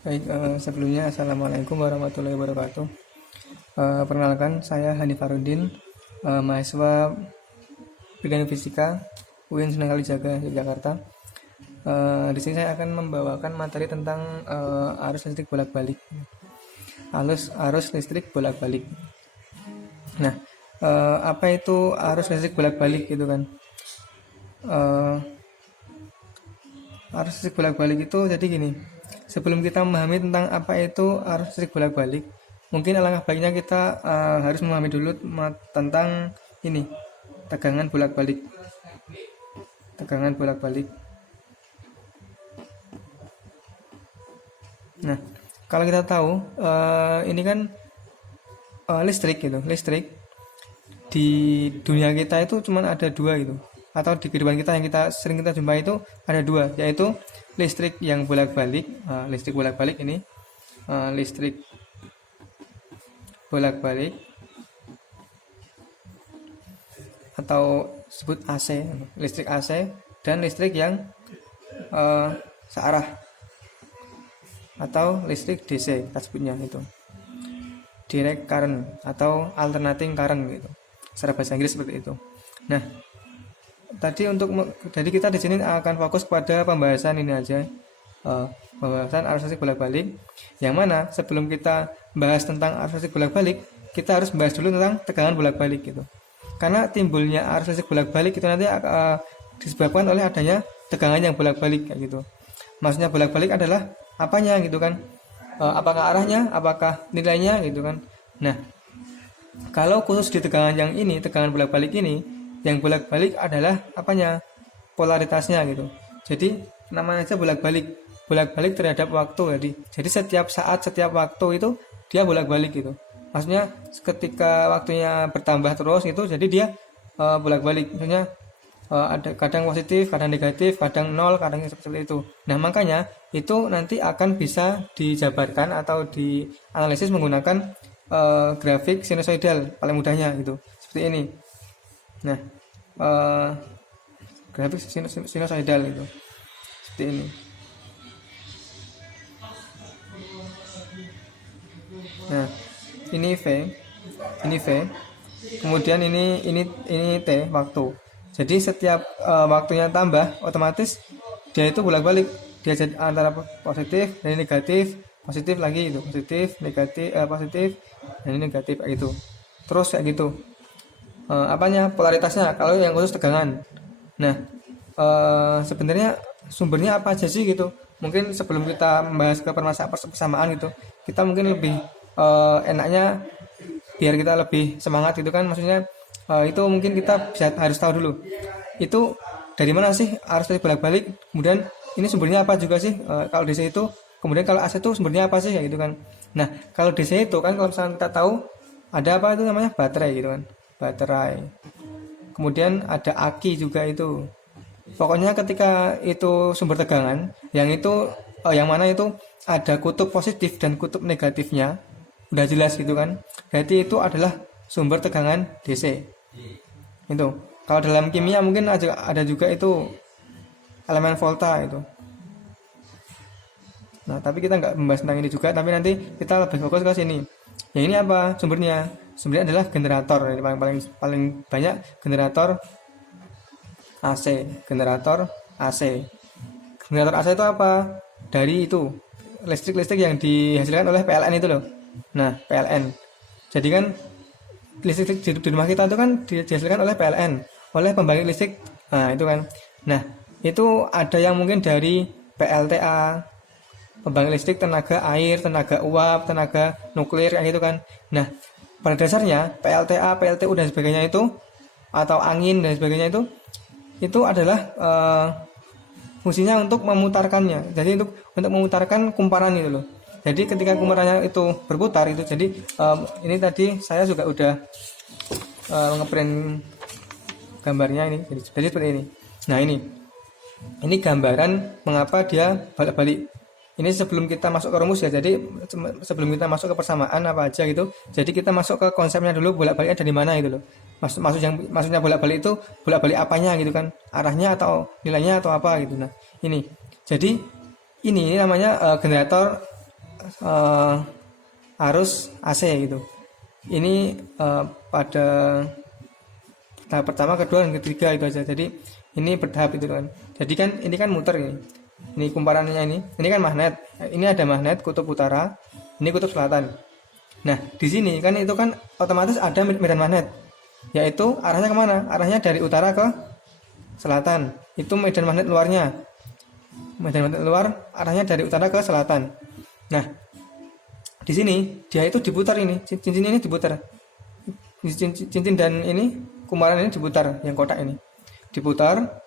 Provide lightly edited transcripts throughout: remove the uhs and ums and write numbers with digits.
Baik, sebelumnya Assalamualaikum warahmatullahi wabarakatuh. Perkenalkan, saya Hanif Farudin, mahasiswa bidang fisika UIN Sunan Kalijaga, Yogyakarta. Di sini saya akan membawakan materi tentang arus listrik bolak-balik. Arus listrik bolak-balik. Nah, apa itu arus listrik bolak-balik gitu kan? Arus listrik bolak-balik itu jadi gini. Sebelum kita memahami tentang apa itu arus listrik bolak-balik, mungkin alangkah baiknya kita harus memahami dulu tentang ini, tegangan bolak-balik. Tegangan bolak-balik. Nah, kalau kita tahu ini kan listrik gitu. Listrik di dunia kita itu cuma ada dua gitu, atau di kehidupan kita yang sering kita jumpai itu ada dua, yaitu listrik yang bolak-balik. Listrik bolak-balik ini listrik bolak-balik atau sebut AC, listrik AC, dan listrik yang searah atau listrik DC, kita sebutnya itu direct current atau alternating current gitu, secara bahasa Inggris seperti itu. Nah, jadi kita di sini akan fokus pada pembahasan ini aja, pembahasan arus listrik bolak-balik. Yang mana sebelum kita bahas tentang arus listrik bolak-balik, kita harus bahas dulu tentang tegangan bolak-balik gitu. Karena timbulnya arus listrik bolak-balik itu nanti disebabkan oleh adanya tegangan yang bolak-balik kayak gitu. Maksudnya bolak-balik adalah apanya gitu kan? Apakah arahnya, apakah nilainya gitu kan? Nah, kalau khusus di tegangan yang ini, tegangan bolak-balik ini, yang bolak-balik adalah apanya? Polaritasnya gitu. Jadi namanya aja bolak-balik. Bolak-balik terhadap waktu jadi setiap saat, setiap waktu itu dia bolak-balik gitu. Maksudnya ketika waktunya bertambah terus itu, jadi dia bolak-balik. Maksudnya ada kadang positif, kadang negatif, kadang nol, kadang seperti itu. Nah, makanya itu nanti akan bisa dijabarkan atau dianalisis menggunakan grafik sinusoidal paling mudahnya gitu. Seperti ini. Nah, grafik sinusoidal itu seperti ini. Nah, ini V, kemudian ini T waktu. Jadi setiap waktunya tambah, otomatis dia itu bolak-balik. Dia jadi antara positif dan negatif, positif lagi itu, positif, negatif, positif, dan ini negatif kayak gitu. Terus kayak gitu. Apanya? Polaritasnya kalau yang khusus tegangan. Nah, sebenarnya sumbernya apa aja sih gitu? Mungkin sebelum kita membahas ke persamaan gitu, kita mungkin lebih enaknya biar kita lebih semangat gitu kan, maksudnya itu mungkin kita harus tahu dulu itu dari mana sih arus listrik bolak-balik, kemudian ini sumbernya apa juga sih, kalau DC itu, kemudian kalau AC itu sumbernya apa sih ya gitu kan. Nah, kalau DC itu kan kalau misalnya kita tahu ada apa itu namanya baterai gitu kan, baterai, kemudian ada aki juga itu. Pokoknya ketika itu sumber tegangan yang itu yang mana itu ada kutub positif dan kutub negatifnya, udah jelas gitu kan, berarti itu adalah sumber tegangan DC itu. Kalau dalam kimia mungkin ada juga itu elemen volta itu. Nah, tapi kita nggak membahas tentang ini juga, tapi nanti kita lebih fokus ke sini. Yang ini apa sumbernya? Sumbernya adalah generator. Ini paling banyak generator AC. Generator AC. Generator AC itu apa? Dari itu listrik yang dihasilkan oleh PLN itu loh. Nah, PLN. Jadi kan listrik di rumah kita itu kan dihasilkan oleh PLN, oleh pembangkit listrik. Nah, itu kan. Nah, itu ada yang mungkin dari PLTA, pembangkit listrik tenaga air, tenaga uap, tenaga nuklir kayak gitu kan. Nah, pada dasarnya PLTA, PLTU dan sebagainya itu, atau angin dan sebagainya itu adalah fungsinya untuk memutarkannya. Jadi untuk memutarkan kumparan itu loh. Jadi ketika kumparannya itu berputar itu, jadi ini tadi saya juga udah ngeprint gambarnya ini. Jadi seperti ini. Nah, ini gambaran mengapa dia balik-balik. Ini sebelum kita masuk ke rumus ya. Jadi sebelum kita masuk ke persamaan apa aja gitu. Jadi kita masuk ke konsepnya dulu, bolak-baliknya dari mana gitu loh. Maksudnya bolak-balik itu bolak-balik apanya gitu kan? Arahnya atau nilainya atau apa gitu. Nah, ini. Jadi ini namanya generator arus AC gitu. Ini pada tahap pertama, kedua, dan ketiga itu aja. Jadi ini bertahap itu kan. Jadi kan ini kan muter ini. Ini kumparannya ini. Ini kan magnet. Ini ada magnet kutub utara, ini kutub selatan. Nah, di sini kan itu kan otomatis ada medan magnet. Yaitu arahnya kemana? Arahnya dari utara ke selatan. Itu medan magnet luarnya. Medan magnet luar arahnya dari utara ke selatan. Nah, di sini dia itu diputar ini. Cincin ini diputar. Cincin dan ini kumparan ini diputar, yang kotak ini diputar.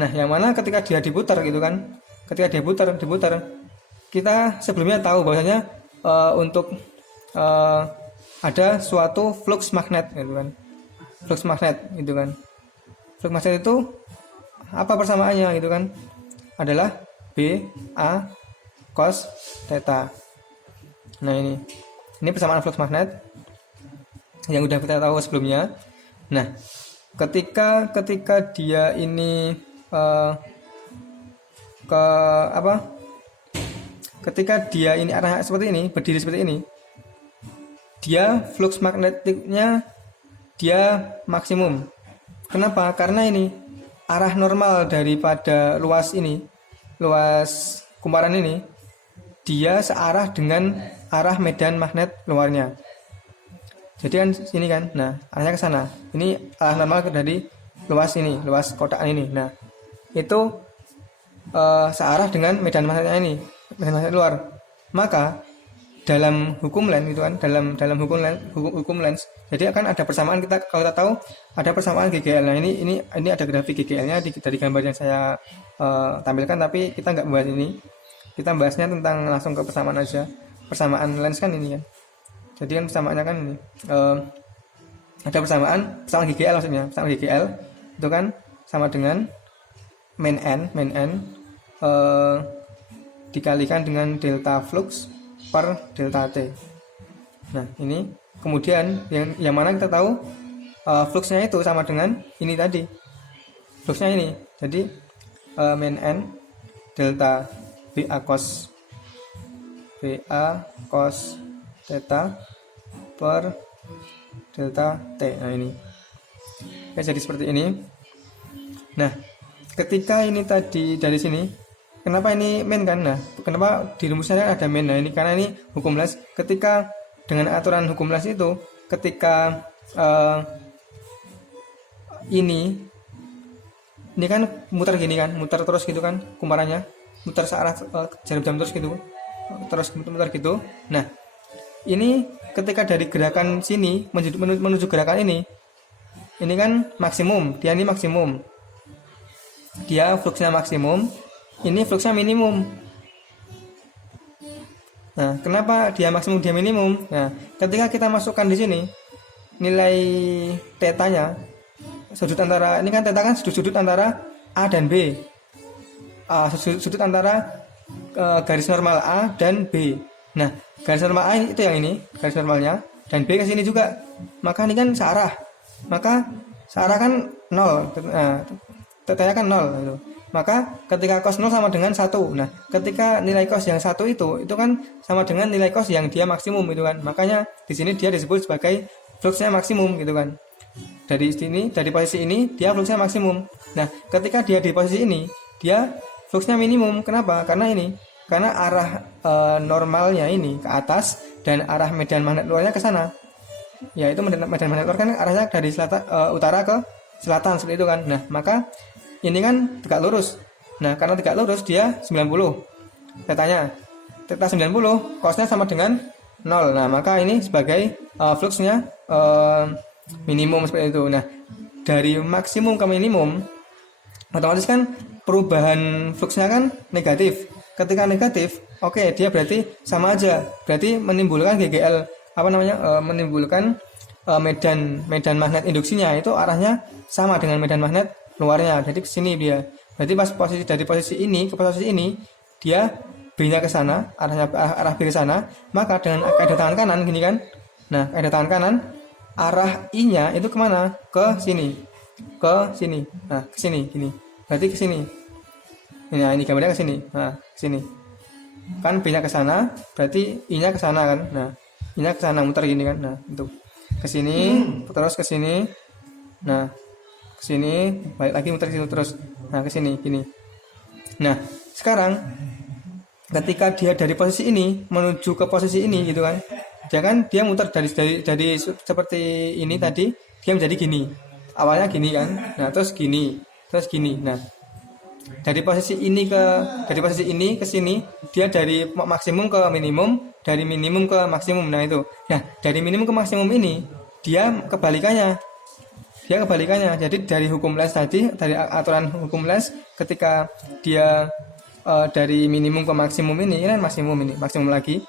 Nah, yang mana ketika dia diputar gitu kan, ketika dia diputar, kita sebelumnya tahu bahwasanya untuk ada suatu flux magnet gitu kan, flux magnet gitu kan. Flux magnet itu apa persamaannya gitu kan, adalah B A cos theta. Nah, ini persamaan flux magnet yang udah kita tahu sebelumnya. Nah, ketika dia ini ketika dia ini arah seperti ini, berdiri seperti ini, dia flux magnetiknya dia maksimum. Kenapa? Karena ini arah normal daripada luas kumparan ini, dia searah dengan arah medan magnet luarnya. Jadi kan sini kan, nah arahnya ke sana. Ini arah normal dari luas ini, luas kotak ini. Nah, itu searah dengan medan magnetnya ini, medan magnet luar. Maka dalam hukum Lenz itu kan, dalam hukum Lenz, jadi akan ada persamaan. Kalau kita tahu ada persamaan GGL. Nah, ini ada grafik GGL-nya dari gambar yang saya tampilkan, tapi kita nggak bahas ini. Kita bahasnya tentang langsung ke persamaan aja. Persamaan Lenz kan ini kan. Jadi kan persamaannya kan ini ada persamaan GGL maksudnya. Persamaan GGL itu kan sama dengan min n dikalikan dengan delta flux per delta T. Nah, ini kemudian yang mana kita tahu fluxnya itu sama dengan ini tadi. Fluxnya ini. Jadi min n delta BA cos theta per delta T. Nah, ini. Oke, jadi seperti ini. Nah, ketika ini tadi dari sini, kenapa ini min kan? Nah, kenapa di rumusnya ada min? Nah, ini karena ini hukum Lenz. Ketika dengan aturan hukum Lenz itu, ketika ini kan muter gini kan, muter terus gitu kan, kumparannya muter searah jarum jam terus gitu, terus muter gitu. Nah, ini ketika dari gerakan sini menuju gerakan ini kan maksimum, dia ini maksimum, dia fluxnya maksimum, ini fluxnya minimum. Nah, kenapa dia maksimum dia minimum? Nah, ketika kita masukkan di sini nilai tetanya, sudut antara ini kan teta kan sudut antara A dan B, sudut antara garis normal A dan B. Nah, garis normal A itu yang ini, garis normalnya, dan B ke sini juga. Maka ini kan searah. Maka searah kan 0. Nah, tetanya kan 0 gitu. Maka ketika cos 0 sama dengan 1. Nah, ketika nilai cos yang 1 itu kan sama dengan nilai cos yang dia maksimum itu kan. Makanya di sini dia disebut sebagai fluxnya maksimum gitu kan. Dari sini, dari posisi ini dia fluxnya maksimum. Nah, ketika dia di posisi ini, dia fluxnya minimum. Kenapa? Karena arah normalnya ini ke atas dan arah medan magnet luarnya ke sana. Yaitu medan magnet luar kan arahnya dari utara ke selatan seperti itu kan. Nah, maka ini kan tegak lurus. Nah, karena tegak lurus dia 90. Tetanya teta 90, cosnya sama dengan 0. Nah, maka ini sebagai fluxnya minimum seperti itu. Nah, dari maksimum ke minimum otomatis kan perubahan fluxnya kan negatif. Ketika negatif, oke, dia berarti sama aja. Berarti menimbulkan GGL menimbulkan medan magnet induksinya itu arahnya sama dengan medan magnet luarnya. Jadi ke sini dia. Berarti pas dari posisi ini ke posisi ini dia B-nya ke sana, arah B ke sana, maka dengan kaidah tangan kanan gini kan. Nah, kaidah tangan kanan arah I-nya itu kemana? Ke sini. Ke sini. Nah, ke sini gini. Berarti ke sini. Nah, ini gambarnya ke sini. Nah, ke sini. kan B-nya ke sana, berarti I-nya ke sana kan. Nah, I-nya ke sana muter gini kan. Nah, itu ke sini, terus ke sini. Nah, ke sini, balik lagi muter sini terus. Nah, ke sini gini. Nah, sekarang ketika dia dari posisi ini menuju ke posisi ini gitu kan. Dia muter dari seperti ini tadi, dia menjadi gini. Awalnya gini kan. Nah, terus gini, terus gini. Nah, dari posisi ini ke sini dia dari maksimum ke minimum, dari minimum ke maksimum. Nah itu, nah dari minimum ke maksimum ini dia kebalikannya, jadi dari hukum les tadi, dari aturan hukum les, ketika dia dari minimum ke maksimum ini kan maksimum lagi,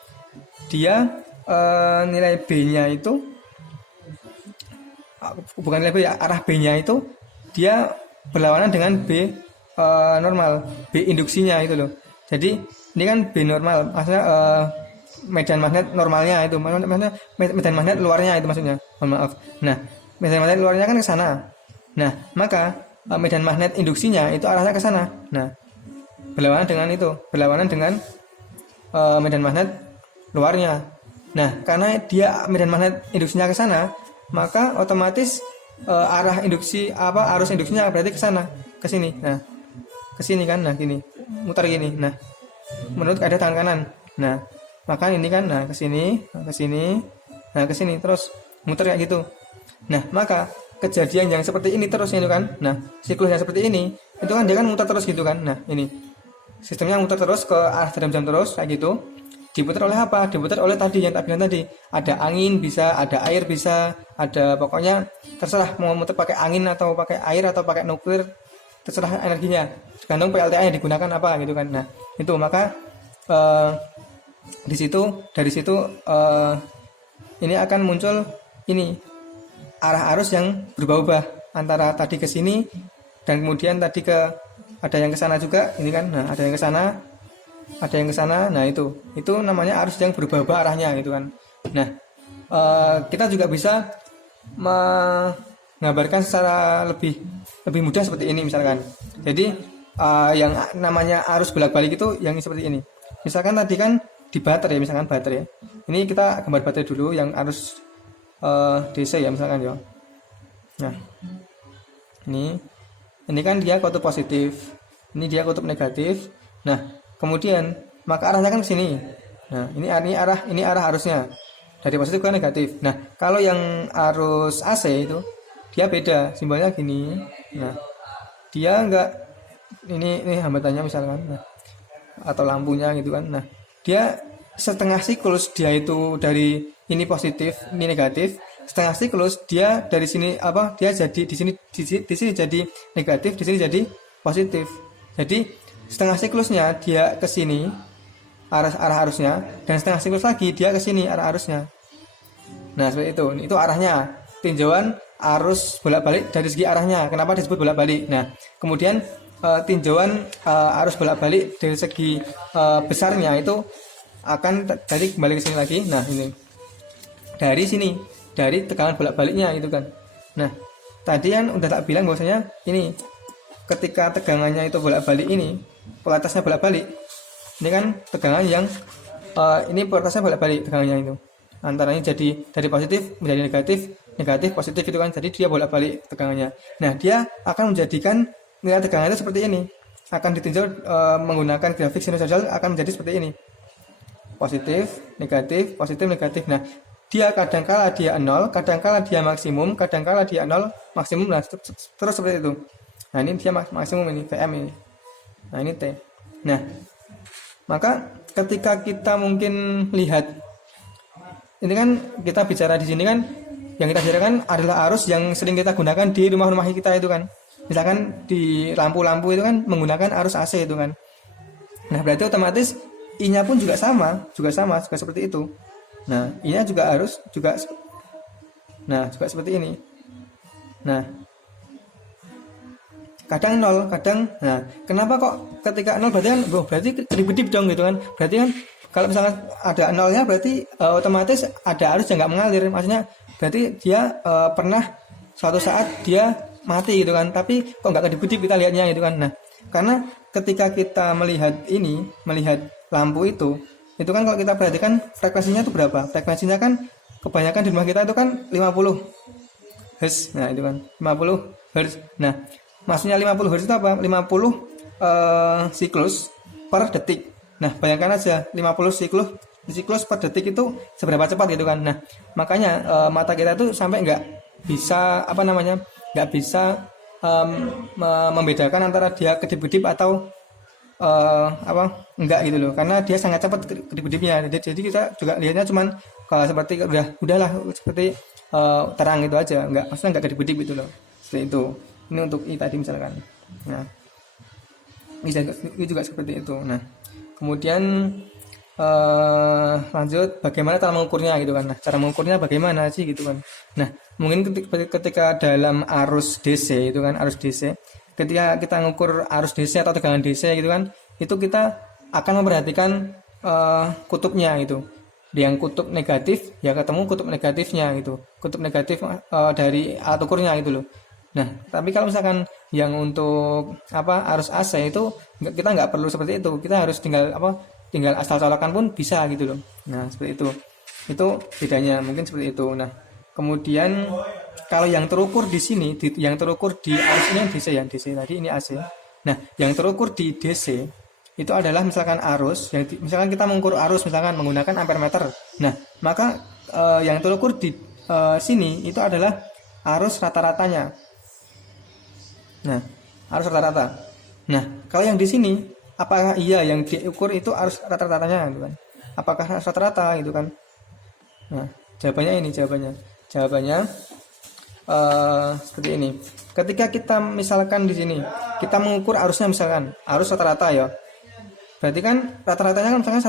dia nilai B-nya itu bukan nilai B ya, arah B-nya itu dia berlawanan dengan B normal, B induksinya itu loh. Jadi ini kan B normal, maksudnya medan magnet normalnya itu, maksudnya medan magnet luarnya itu maksudnya. Maaf. Nah, medan magnet luarnya kan ke sana. Nah, maka medan magnet induksinya itu arahnya ke sana. Nah, berlawanan dengan medan magnet luarnya. Nah, karena dia medan magnet induksinya ke sana, maka otomatis arus induksinya berarti ke sana, ke sini. Nah, ke sini kan, nah gini, muter gini. Nah, menurut keadaan tangan kanan. Nah, maka ini kan, nah ke sini, nah ke sini terus muter kayak gitu. Nah, maka kejadian yang seperti ini terus itu kan. Nah, siklus yang seperti ini itu kan dia kan muter terus gitu kan. Nah, ini sistemnya muter terus ke arah jam terus kayak gitu. Diputar oleh apa? Diputar oleh tadi yang tak bilang tadi. Ada angin bisa, ada air bisa, ada pokoknya terserah mau muter pakai angin atau pakai air atau pakai nuklir, terserah energinya, tergantung PLTA yang digunakan apa gitu kan. Nah itu maka dari situ ini akan muncul ini arah arus yang berubah-ubah antara tadi ke sini dan kemudian tadi ada yang ke sana juga ini kan. Nah ada yang ke sana, nah itu namanya arus yang berubah-ubah arahnya gitu kan. Nah kita juga bisa menggambarkan secara lebih mudah seperti ini misalkan. Jadi yang namanya arus bolak-balik itu yang seperti ini. Misalkan tadi kan di baterai, misalkan baterai. Ini kita gambar baterai dulu yang arus DC ya misalkan ya. Nah, ini kan dia kutub positif, ini dia kutub negatif. Nah, kemudian maka arahnya kan ke sini. Nah, ini arah arusnya dari positif ke negatif. Nah, kalau yang arus AC itu dia beda, simbolnya gini. Nah, dia enggak ini hambatannya misalkan, nah, atau lampunya gitu kan. Nah, dia setengah siklus dia itu dari ini positif, ini negatif. Setengah siklus dia dari sini dia jadi di sini jadi negatif, di sini jadi positif. Jadi setengah siklusnya dia ke sini arah arusnya, dan setengah siklus lagi dia ke sini arah arusnya. Nah, seperti itu. Itu arahnya. Tinjauan arus bolak-balik dari segi arahnya. Kenapa disebut bolak-balik? Nah, kemudian tinjauan arus bolak-balik dari segi besarnya itu akan tadi kembali ke sini lagi. Nah, ini dari sini, dari tegangan bolak-baliknya itu kan. Nah, tadi kan udah tak bilang bahwasanya ini ketika tegangannya itu bolak-balik, ini polaritasnya bolak-balik. Ini kan tegangan yang ini polaritasnya bolak-balik tegangannya itu. Antaranya jadi dari positif menjadi negatif positif itu kan. Jadi dia bolak-balik tegangannya. Nah, dia akan menjadikan nilai tegangan itu seperti ini. Akan ditinjau menggunakan grafik sinusoidal akan menjadi seperti ini. Positif, negatif. Nah, dia kadangkala dia 0, kadangkala dia maksimum, kadangkala dia 0, maksimum. Nah, terus seperti itu. Nah, ini dia maksimum ini, VM ini. Nah, ini T. Nah, maka ketika kita mungkin lihat ini kan kita bicara di sini kan yang kita bicarakan adalah arus yang sering kita gunakan di rumah-rumah kita itu kan. Misalkan di lampu-lampu itu kan menggunakan arus AC itu kan. Nah, berarti otomatis I-nya pun juga seperti itu. Nah, I-nya juga seperti ini. Nah, kadang 0, kadang. Nah, kenapa kok ketika 0 berarti kedip-kedip dong gitu kan. Berarti kan kalau misalnya ada 0-nya berarti otomatis ada arus yang nggak mengalir. Maksudnya berarti dia pernah suatu saat dia mati gitu kan. Tapi kok nggak kedip-kedip kita lihatnya gitu kan. Nah, karena ketika kita melihat lampu itu kan kalau kita perhatikan frekuensinya itu berapa? Frekuensinya kan kebanyakan di rumah kita itu kan 50 Hz. Nah, itu kan 50 Hz. Nah, maksudnya 50 Hz itu apa? 50 siklus per detik. Nah, bayangkan aja 50 siklus per detik itu seberapa cepat gitu kan. Nah, makanya mata kita tuh sampai nggak bisa nggak bisa membedakan antara dia kedip-kedip atau enggak gitu loh, karena dia sangat cepat kedip-kedipnya. Jadi kita juga lihatnya cuman kalau seperti udahlah seperti terang gitu aja, maksudnya enggak kedip-kedip gitu loh, seperti itu. Ini untuk I tadi misalkan. Nah, ini juga seperti itu. Nah, kemudian lanjut bagaimana cara mengukurnya gitu kan. Nah, cara mengukurnya bagaimana sih gitu kan. Nah, mungkin ketika dalam arus DC itu kan, arus DC, ketika kita mengukur arus DC atau tegangan DC gitu kan, itu kita akan memperhatikan kutubnya gitu. Yang kutub negatif ya ketemu kutub negatifnya gitu, kutub negatif dari alat ukurnya gitu loh. Nah, tapi kalau misalkan yang untuk arus AC itu kita nggak perlu seperti itu, kita harus tinggal asal colokan pun bisa gitu loh. Nah, seperti itu bedanya mungkin seperti itu. Nah, kemudian kalau yang terukur di sini, yang terukur di arus ini DC ya, DC tadi ini AC. Nah, yang terukur di DC itu adalah misalkan arus, misalkan kita mengukur arus misalkan menggunakan ampere meter. Nah, maka yang terukur di sini itu adalah arus rata-ratanya. Nah, arus rata-rata. Nah, kalau yang di sini, apakah iya yang diukur itu arus rata-ratanya gitu kan? Apakah arus rata-rata gitu kan? Nah, jawabannya seperti ini. Ketika kita misalkan di sini kita mengukur arusnya, misalkan arus rata-rata ya, berarti kan rata-ratanya kan misalkan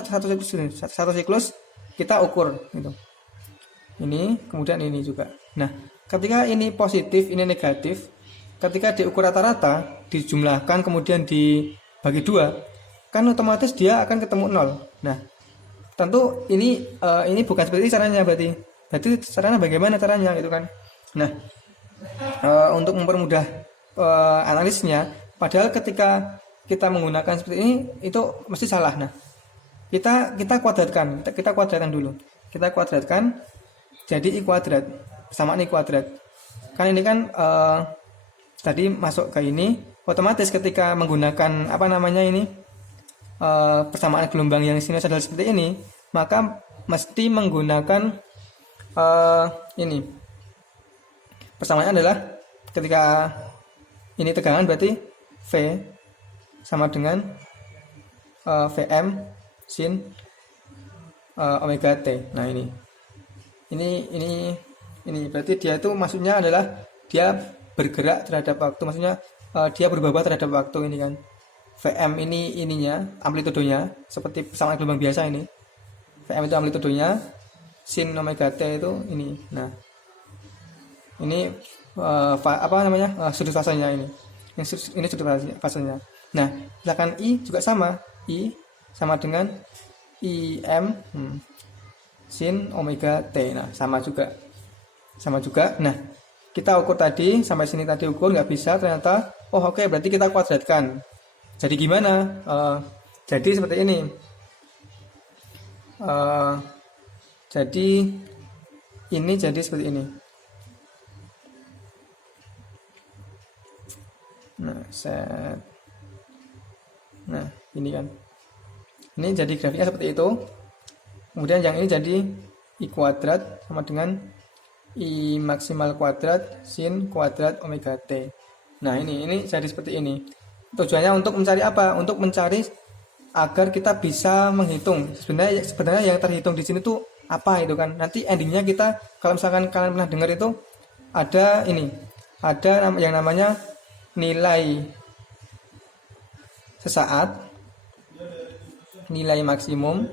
satu siklus kita ukur gitu. Ini kemudian ini juga. Nah, ketika ini positif ini negatif, ketika diukur rata-rata dijumlahkan kemudian dibagi 2 kan otomatis dia akan ketemu 0. Nah, tentu ini bukan seperti caranya, berarti caranya bagaimana caranya gitu kan. Nah, untuk mempermudah analisnya, padahal ketika kita menggunakan seperti ini itu mesti salah. Nah, kita kuadratkan dulu. Kita kuadratkan jadi I kuadrat sama I kuadrat. Kan ini kan tadi masuk ke ini, otomatis ketika menggunakan persamaan gelombang yang sinusoidal seperti ini, maka mesti menggunakan ini. Persamaannya adalah ketika ini tegangan berarti V sama dengan Vm sin omega T. Nah, ini berarti dia itu maksudnya adalah dia bergerak terhadap waktu, maksudnya dia berbaba terhadap waktu ini kan. Vm ininya amplitudenya seperti persamaan gelombang biasa ini. Vm itu amplitudenya, sin omega T itu ini. Nah, ini sudut fasenya ini. Ini sudut fasenya. Nah, misalkan I juga sama. I sama dengan Im sin omega T. Nah, sama juga. Nah, kita ukur tadi sampai sini tadi ukur nggak bisa, ternyata oke, berarti kita kuadratkan. Jadi gimana? Jadi seperti ini. Jadi ini jadi seperti ini. Nah, ini kan. Ini jadi grafiknya seperti itu. Kemudian yang ini jadi I kuadrat sama dengan I maksimal kuadrat sin kuadrat omega T. Nah, ini jadi seperti ini. Tujuannya untuk mencari apa? Untuk mencari agar kita bisa menghitung. Sebenarnya yang terhitung di sini tuh apa itu kan? Nanti endingnya kita, kalau misalkan kalian pernah dengar itu ada yang namanya nilai sesaat, nilai maksimum,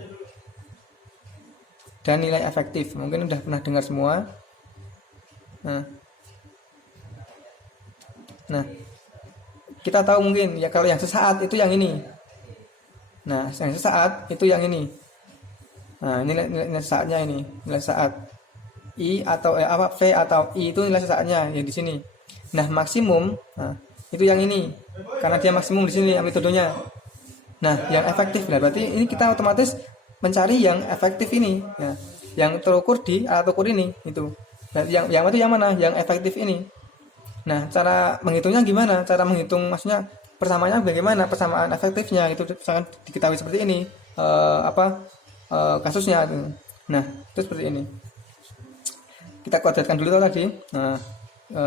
dan nilai efektif. Mungkin udah pernah dengar semua. Nah, kita tahu mungkin ya kalau yang sesaat itu yang ini. Nah, yang sesaat itu yang ini. Nah, nilai sesaatnya ini, nilai saat. I atau V atau I itu nilai sesaatnya yang di sini. Nah, maksimum, itu yang ini. karena dia maksimum di sini amplitudenya. Nah, yang efektif berarti ini kita otomatis mencari yang efektif ini, ya, yang terukur di alat ukur ini itu. Nah, yang mana? Yang efektif ini. Nah, cara menghitungnya gimana? Cara menghitung maksudnya persamaannya bagaimana? Persamaan efektifnya itu sangat diketahui seperti ini. Kasusnya. Nah, itu seperti ini. Kita kuadratkan dulu tadi. Nah,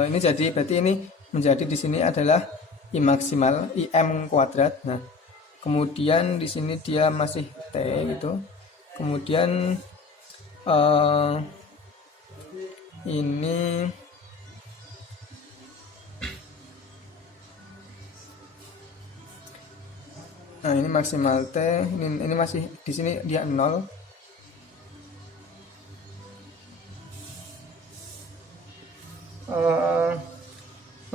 ini jadi berarti ini menjadi di sini adalah I maksimal IM kuadrat. Nah, kemudian di sini dia masih T gitu. Kemudian ini nah ini maksimal T, ini masih di sini dia 0.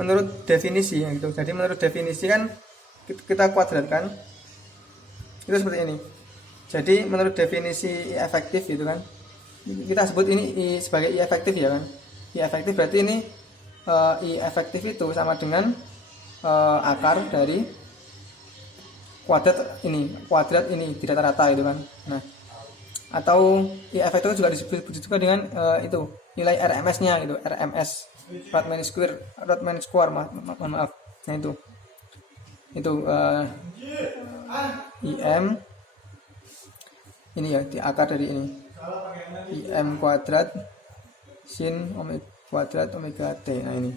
Menurut definisi gitu. Jadi menurut definisi kan kita kuadratkan itu seperti ini. Jadi menurut definisi I efektif gitu kan, kita sebut ini I sebagai I efektif ya kan. I efektif berarti ini I efektif itu sama dengan akar dari kuadrat ini di rata-rata itu kan. Nah, atau I efektif juga disebut juga dengan itu nilai RMS-nya gitu, RMS Rodman square maaf. Nah itu IM ini ya di akar dari ini IM kuadrat sin omega kuadrat omega T. Nah ini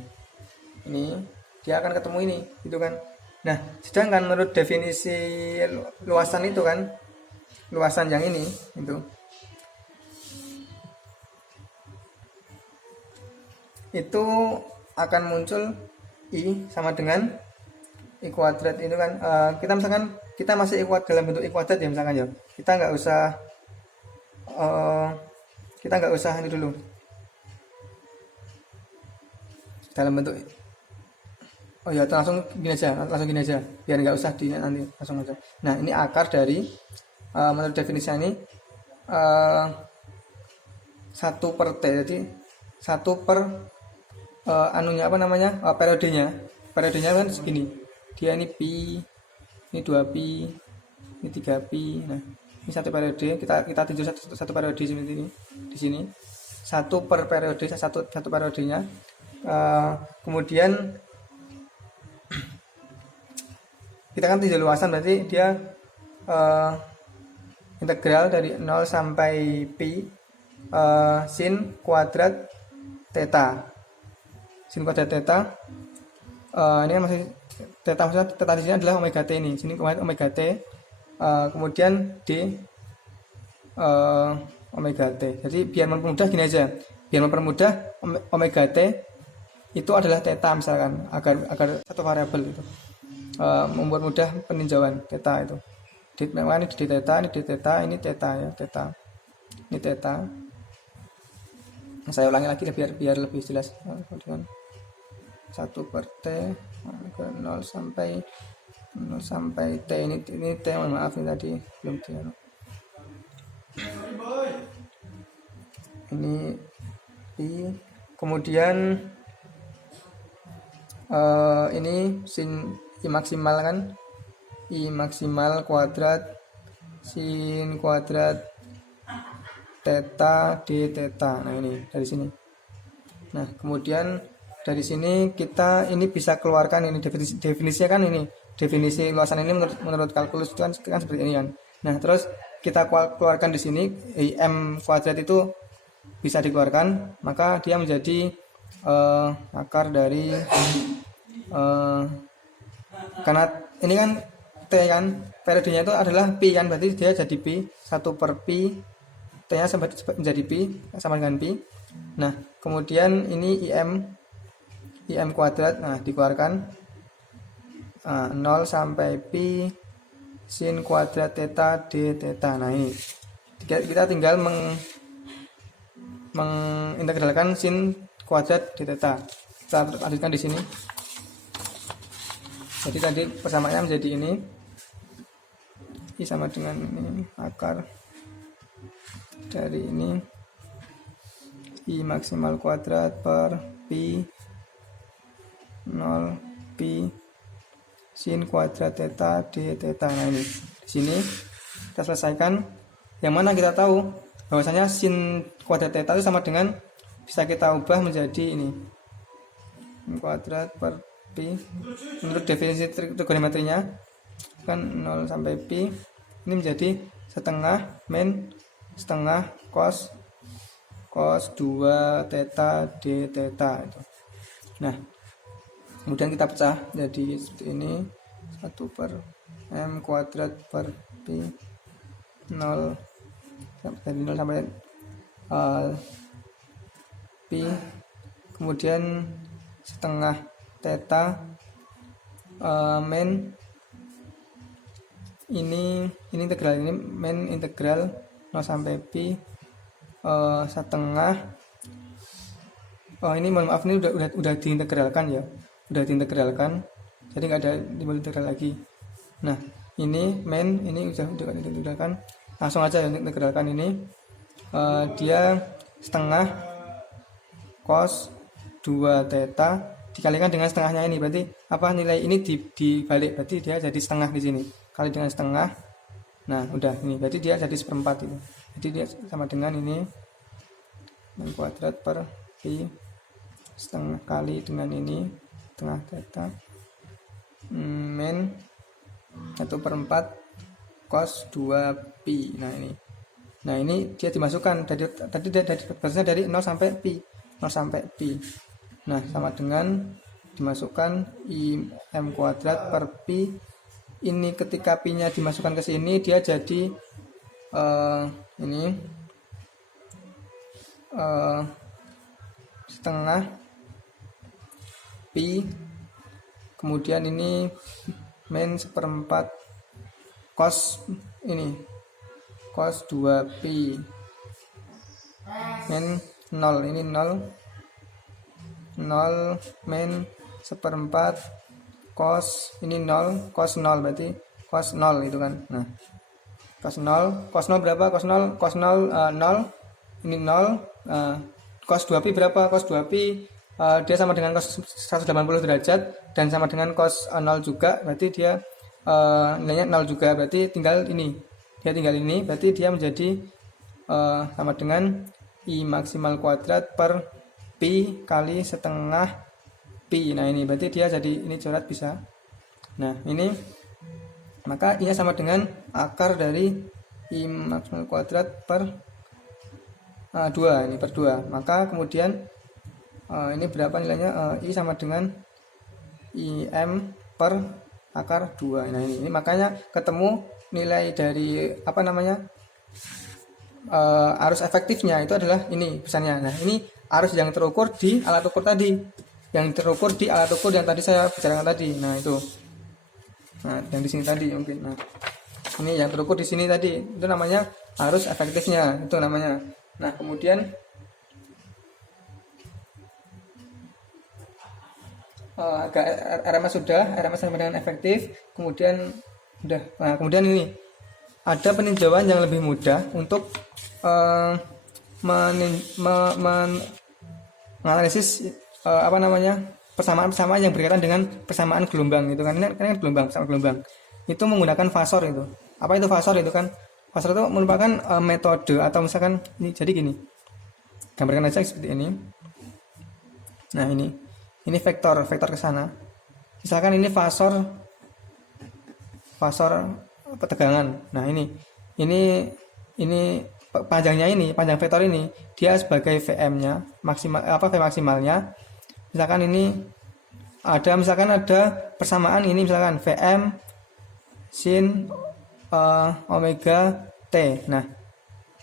dia akan ketemu ini gitu kan. Nah, sedangkan menurut definisi luasan itu kan, luasan yang ini itu akan muncul I sama dengan I kuadrat itu kan. Kita misalkan kita masih dalam bentuk I kuadrat ya misalkan ya, kita nggak usah ini dulu dalam bentuk langsung gini aja biar nggak usah nanti langsung aja. Nah, ini akar dari menurut definisi ini 1/T, jadi 1/, periodenya kan segini, dia ini pi, ini 2 pi, ini 3 pi. Nah, ini satu periode, kita tinjau satu periode seperti ini di sini, 1/periode, satu periodenya. Kemudian kita kan tinjau luasan, berarti dia integral dari 0 sampai pi sin kuadrat theta. Sin kuadrat theta ini masih theta, maksudnya theta di sini adalah omega T ini. Sini kemarin omega T, kemudian D omega T. Jadi biar mempermudah gini aja. Biar mempermudah omega T itu adalah theta misalkan, agar satu variabel itu. Mempermudah peninjauan theta itu. Memang ini D theta, ini D theta, ini theta ya, theta. Ini theta. Saya ulangi lagi biar lebih jelas. Kemudian 1/T 0 sampai T ini T, maaf ini tadi belum T. Ini I, kemudian ini sin I maksimal kan, I maksimal kuadrat sin kuadrat theta D theta. Nah, ini dari sini. Nah, kemudian dari sini kita ini bisa keluarkan ini definisinya kan, ini definisi luasan ini menurut kalkulus itu kan seperti ini kan. Nah, terus kita keluarkan di sini IM kuadrat itu bisa dikeluarkan, maka dia menjadi akar dari karena ini kan T kan, periodenya itu adalah pi kan, berarti dia jadi pi, 1/pi, T nya menjadi pi sama dengan pi. Nah, kemudian ini IM kuadrat, nah dikeluarkan 0 sampai pi sin kuadrat theta D theta. Nah, ini kita tinggal mengintegralkan sin kuadrat D theta. Kita lanjutkan di sini. Jadi tadi persamaannya menjadi ini I sama dengan ini akar dari ini I maksimal kuadrat per pi 0 pi sin kuadrat theta d theta. Nah ini di sini kita selesaikan. Yang mana kita tahu bahwasanya sin kuadrat theta itu sama dengan, bisa kita ubah menjadi ini kuadrat per pi menurut definisi trigonometrinya kan 0 sampai pi, ini menjadi setengah min setengah cos 2 theta d theta itu. Nah kemudian kita pecah jadi seperti ini, 1 per m kuadrat per pi 0 dari 0 sampai pi, kemudian setengah theta min ini integral, ini min integral 0 sampai pi setengah, ini mohon maaf ini udah diintegralkan ya, udah diintegralkan jadi nggak ada timbul integral lagi. Nah ini min ini udah diintegralkan, langsung aja integralkan ini, dia setengah cos 2 theta dikalikan dengan setengahnya ini, berarti apa, nilai ini dibalik, berarti dia jadi setengah di sini kali dengan setengah. Nah udah ini berarti dia jadi 1/4 itu, jadi dia sama dengan ini min kuadrat per pi setengah kali dengan ini setengah theta min 1/4 cos 2 pi. Nah ini dia dimasukkan tadi batasnya dari 0 sampai pi, 0 sampai pi. Nah sama dengan dimasukkan i m kuadrat per pi, ini ketika pi nya dimasukkan ke sini dia jadi ini setengah pi, kemudian ini min 1/4 cos ini cos 2 pi min 0, ini 0 min 1/4 cos ini 0 cos 0 berarti cos 0 itu kan. Nah cos 0 berapa, cos 0 0 ini 0, cos 2pi berapa, cos 2pi dia sama dengan cos 180 derajat dan sama dengan cos 0 juga, berarti dia nilainya 0 juga, berarti tinggal ini, berarti dia menjadi sama dengan i maksimal kuadrat per pi kali setengah pi. Nah ini berarti dia jadi ini coret bisa. Nah ini maka ini sama dengan akar dari i maksimal kuadrat per 2, ini per 2. Maka kemudian ini berapa nilainya, i sama dengan im per akar 2. Nah ini makanya ketemu nilai dari apa namanya arus efektifnya itu adalah ini pesannya. Nah ini arus yang terukur di alat ukur tadi, yang terukur di alat ukur yang tadi saya bicarakan tadi. Nah itu, nah yang di sini tadi mungkin. Nah ini yang terukur di sini tadi, itu namanya arus efektifnya, itu namanya. Nah kemudian RMS sudah, RMS sama dengan efektif, kemudian udah. Nah kemudian ini ada peninjauan yang lebih mudah untuk menganalisis apa namanya persamaan-persamaan yang berkaitan dengan persamaan gelombang itu kan. Ini kan gelombang, persamaan gelombang itu menggunakan fasor itu. Apa itu fasor itu kan? Fasor itu merupakan metode atau misalkan ini, jadi gini, gambarkan aja seperti ini. Nah ini vektor ke sana. Misalkan ini fasor pertegangan. Nah ini panjangnya ini, panjang vektor ini dia sebagai VM-nya maksimal, apa V maksimalnya. Misalkan ini ada persamaan ini, misalkan VM sin omega t. Nah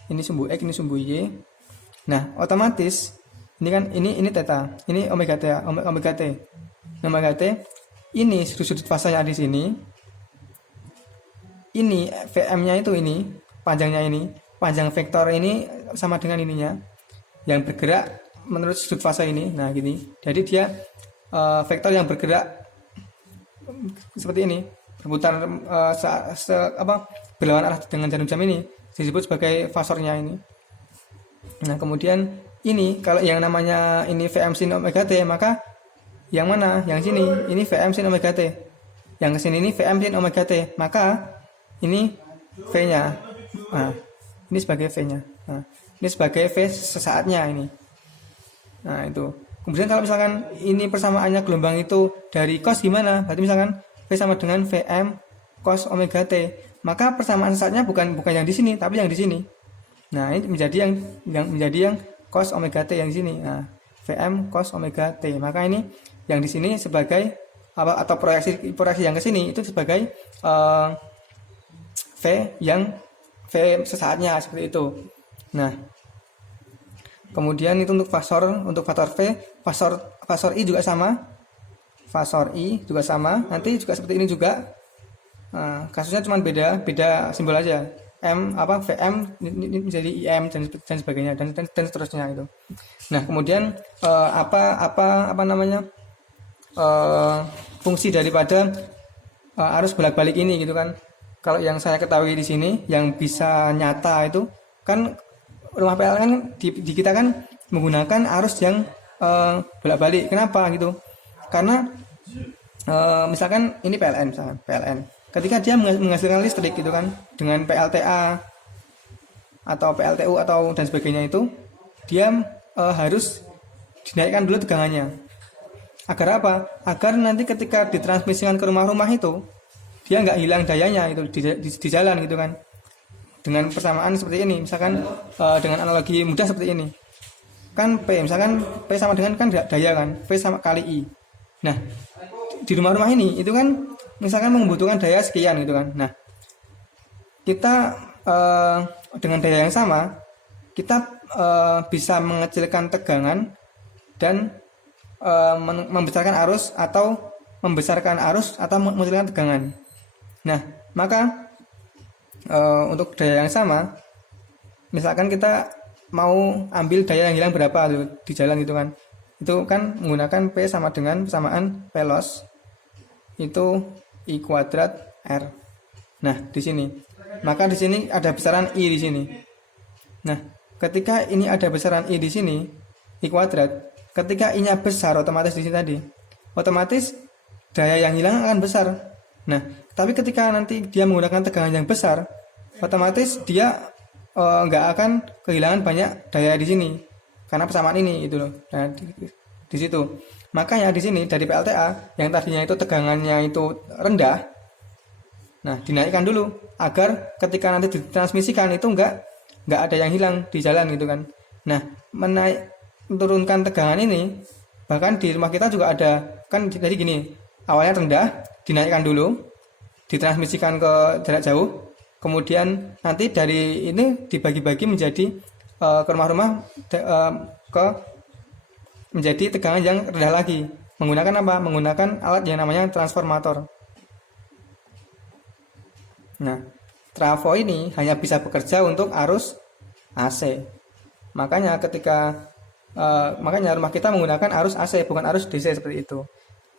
ini sumbu x, ini sumbu y. Nah otomatis ini kan ini theta, ini omega t. Omega t ini sudut fasanya di sini. Ini VM-nya itu ini, panjangnya ini, panjang vektor ini sama dengan ininya yang bergerak menurut sudut fase ini. Nah gini, jadi dia vektor yang bergerak seperti ini, berputar berlawanan arah dengan jarum jam ini disebut sebagai fasornya ini. Nah kemudian ini kalau yang namanya ini VM sin omega t, maka yang mana? Yang sini, ini VM sin omega t. yang kesini ini Vm sin omega T, maka ini V-nya. Nah, ini sebagai V-nya. Nah, ini sebagai V sesaatnya ini. Nah, itu. Kemudian kalau misalkan ini persamaannya gelombang itu dari cos gimana? Berarti misalkan V sama dengan Vm cos omega T. Maka persamaan sesaatnya bukan yang di sini, tapi yang di sini. Nah, ini menjadi yang cos omega T yang di sini. Nah, Vm cos omega T. Maka ini yang di sini sebagai apa, atau proyeksi yang ke sini itu sebagai V sesaatnya seperti itu. Nah, kemudian itu untuk faktor V, faktor I juga sama. Faktor I juga sama. Nanti juga seperti ini juga. Nah, kasusnya cuma beda simbol aja. Vm ini menjadi IM dan sebagainya dan seterusnya itu. Nah, kemudian fungsi daripada arus bolak-balik ini gitu kan. Kalau yang saya ketahui di sini yang bisa nyata itu kan rumah PLN kan di kita kan menggunakan arus yang bolak-balik. Kenapa gitu? Karena misalkan ini PLN. Ketika dia menghasilkan listrik gitu kan dengan PLTA atau PLTU atau dan sebagainya itu, dia harus dinaikkan dulu tegangannya. Agar apa? Agar nanti ketika ditransmisikan ke rumah-rumah itu, dia nggak hilang dayanya itu di jalan gitu kan. Dengan persamaan seperti ini, misalkan dengan analogi mudah seperti ini. Kan P, misalkan P sama dengan kan daya kan, P sama kali I. Nah, di rumah-rumah ini itu kan misalkan membutuhkan daya sekian gitu kan. Nah, kita dengan daya yang sama, kita bisa mengecilkan tegangan dan membesarkan arus atau mengecilkan tegangan. Nah, maka untuk daya yang sama, misalkan kita mau ambil daya yang hilang berapa tuh di jalan gitu kan. Itu kan menggunakan P sama dengan persamaan P loss itu I kuadrat R. Nah, di sini. Maka di sini ada besaran I di sini. Nah, ketika ini ada besaran I di sini, I kuadrat. Ketika I-nya besar otomatis di sini tadi. Otomatis daya yang hilang akan besar. Nah, tapi ketika nanti dia menggunakan tegangan yang besar, otomatis dia nggak akan kehilangan banyak daya di sini. Karena persamaan ini itu loh. Nah, di situ. Makanya di sini dari PLTA yang tadinya itu tegangannya itu rendah, nah dinaikkan dulu agar ketika nanti ditransmisikan itu enggak ada yang hilang di jalan gitu kan. Nah, menurunkan tegangan ini bahkan di rumah kita juga ada kan. Jadi gini, awalnya rendah, dinaikkan dulu, ditransmisikan ke jarak jauh, kemudian nanti dari ini dibagi-bagi menjadi ke rumah-rumah menjadi tegangan yang rendah lagi. Menggunakan apa? Menggunakan alat yang namanya transformator. Nah, trafo ini hanya bisa bekerja untuk arus AC. Makanya makanya rumah kita menggunakan arus AC bukan arus DC seperti itu.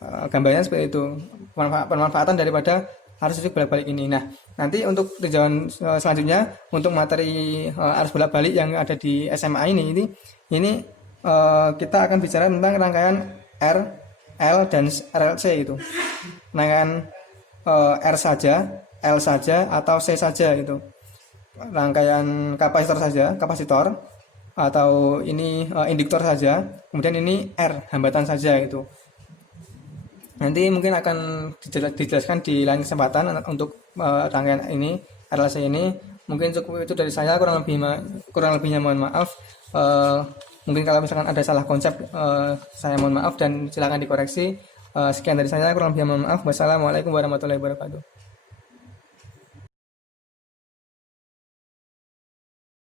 Gambarnya seperti itu. Pemanfaatan daripada arus listrik bolak-balik ini. Nah, nanti untuk tinjauan selanjutnya untuk materi arus bolak-balik yang ada di SMA ini kita akan bicara tentang rangkaian R, L, dan RLC itu. Rangkaian R saja, L saja, atau C saja itu. Rangkaian kapasitor, atau ini induktor saja. Kemudian ini R, hambatan saja itu. Nanti mungkin akan dijelaskan di lain kesempatan untuk rangkaian ini, RLC ini. Mungkin cukup itu dari saya, kurang lebihnya mohon maaf. Mungkin kalau misalkan ada salah konsep, saya mohon maaf dan silakan dikoreksi. Sekian dari saya, kurang lebih mohon maaf. Wassalamualaikum warahmatullahi wabarakatuh.